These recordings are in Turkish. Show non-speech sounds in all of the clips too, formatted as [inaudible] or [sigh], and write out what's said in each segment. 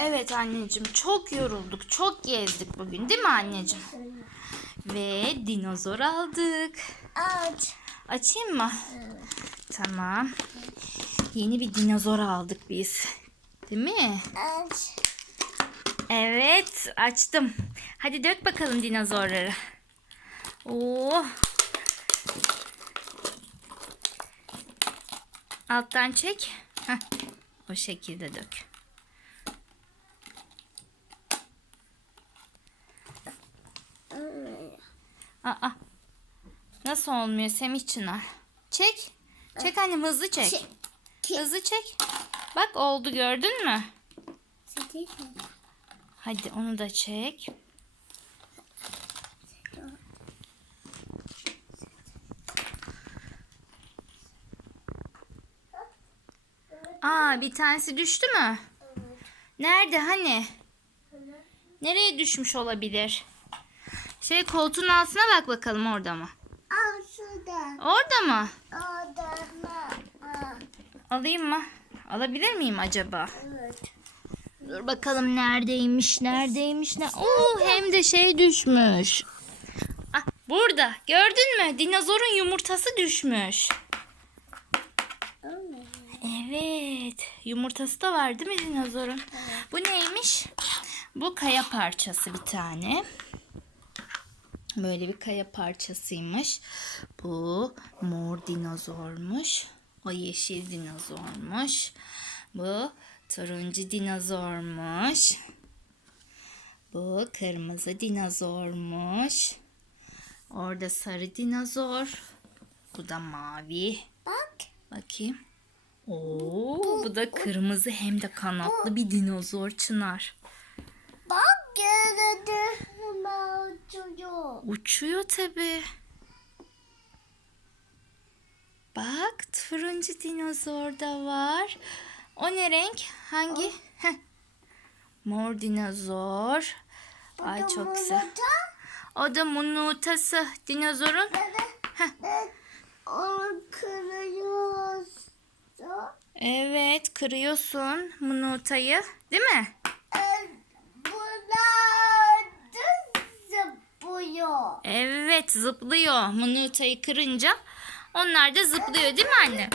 Evet anneciğim çok yorulduk. Çok gezdik bugün değil mi anneciğim? Ve dinozor aldık. Aç. Açayım mı? Tamam. Yeni bir dinozor aldık biz. Değil mi? Aç. Evet açtım. Hadi dök bakalım dinozorları. Oo. Alttan çek. Heh. O şekilde dök. Aa. Nasıl olmuyor Semih Çınar? Çek. Çek annem hızlı çek. Çek. Hızlı çek. Bak oldu gördün mü? Hadi onu da çek. Aa bir tanesi düştü mü? Nerede hani? Nereye düşmüş olabilir? Şey koltuğun altına bak bakalım orada mı? Al şurada. Orada mı? Orada mı? Alayım mı? Alabilir miyim acaba? Evet. Dur bakalım neredeymiş, neredeymiş, ne? Oo hem de şey düşmüş. Ah, burada. Gördün mü? Dinozorun yumurtası düşmüş. Evet. Yumurtası da var değil mi dinozorun? Bu neymiş? Bu kaya parçası bir tane. Böyle bir kaya parçasıymış. Bu mor dinozormuş. O yeşil dinozormuş. Bu turuncu dinozormuş. Bu kırmızı dinozormuş. Orada sarı dinozor. Bu da mavi. Bak. Bakayım. Oo, bu da kırmızı hem de kanatlı bir dinozor Çınar. Hemen uçuyor. Uçuyor tabi. Bak turuncu dinozor da var. O ne renk? Hangi? Heh. Mor dinozor. Ay çok güzel. O da munutası dinozorun. Onu kırıyoruz. Evet kırıyorsun munutayı değil mi? Bunlar da zıplıyor. Evet zıplıyor. Munutayı kırınca onlar da zıplıyor değil mi anne?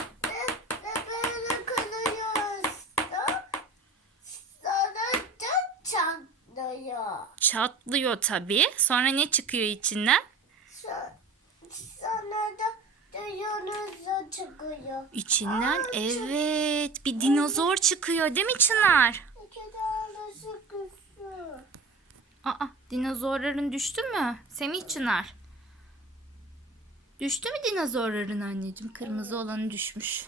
Çatlıyor. Çatlıyor tabii. Sonra ne çıkıyor içinden? So- Sonra da duyunuza çıkıyor. İçinden evet bir dinozor çıkıyor değil mi Çınar? İki tane sıkısı. Aa dinozorların düştü mü? Semih Çınar. Düştü mü dinozorların anneciğim? Kırmızı olanı düşmüş.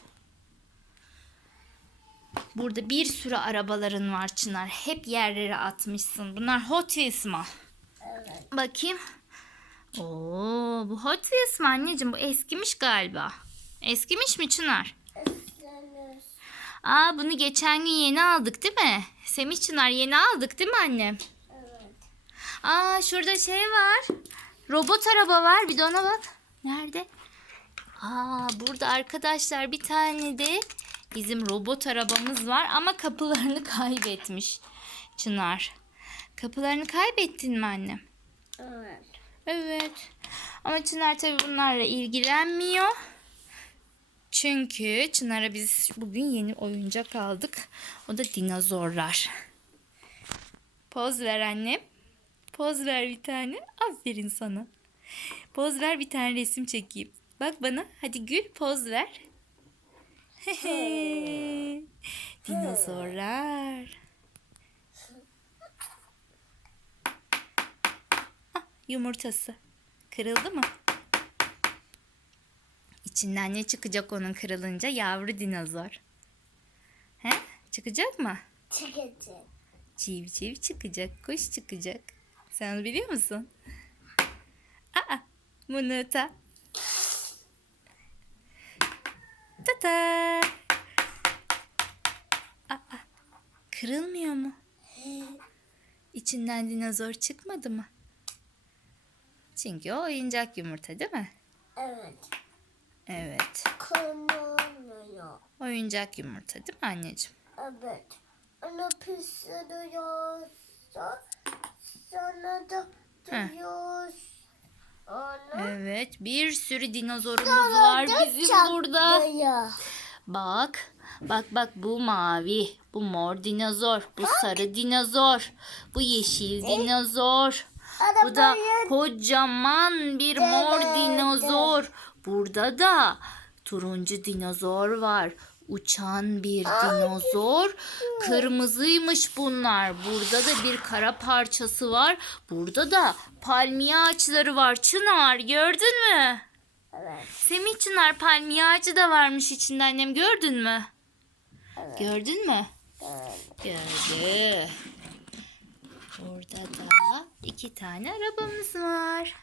Burada bir sürü arabaların var Çınar. Hep yerlere atmışsın. Bunlar Hot Wheels mı? Evet. Bakayım. Oo, bu Hot Wheels mi anneciğim? Bu eskimiş galiba. Eskimiş mi Çınar? Islanır. Aa bunu geçen gün yeni aldık değil mi? Semih Çınar yeni aldık değil mi annem? Aa şurada şey var. Robot araba var. Bir de ona bak. Nerede? Aa burada arkadaşlar bir tane de bizim robot arabamız var ama kapılarını [laughs] kaybetmiş Çınar. Kapılarını kaybettin mi annem? Evet. Evet. Ama Çınar tabii bunlarla ilgilenmiyor. Çünkü Çınar'a biz bugün yeni oyuncak aldık. O da dinozorlar. Poz ver annem. Poz ver bir tane. Aferin sana. Poz ver bir tane resim çekeyim. Bak bana. Hadi gül poz ver. [laughs] Dinozorlar. Ah, yumurtası. Kırıldı mı? İçinden ne çıkacak onun kırılınca? Yavru dinozor. He? Çıkacak mı? Çıkacak. Civciv çıkacak, kuş çıkacak. Sen onu biliyor musun? Aa, Munuta. Tata. Aa, kırılmıyor mu? İçinden dinozor çıkmadı mı? Çünkü o oyuncak yumurta değil mi? Evet. Evet. Kırmıyor. Oyuncak yumurta değil mi anneciğim? Evet. Onu pişiriyorsun. Sonra da Heh. Onu Evet bir sürü dinozorumuz var bizim burada. çatlıyor. Bak. Bak bak bu mavi. Bu mor dinozor. Bu sarı dinozor. Bu yeşil dinozor. Bu da Arabayı kocaman bir mor dinozor. Burada da turuncu dinozor var. Uçan bir dinozor. Kırmızıymış bunlar. Burada da bir kara parçası var. Burada da palmiye ağaçları var. Çınar gördün mü? Evet. Semih Çınar palmiye ağacı da varmış içinde annem gördün mü? Evet. Gördün mü? Evet. Gördü. Burada da iki tane arabamız var.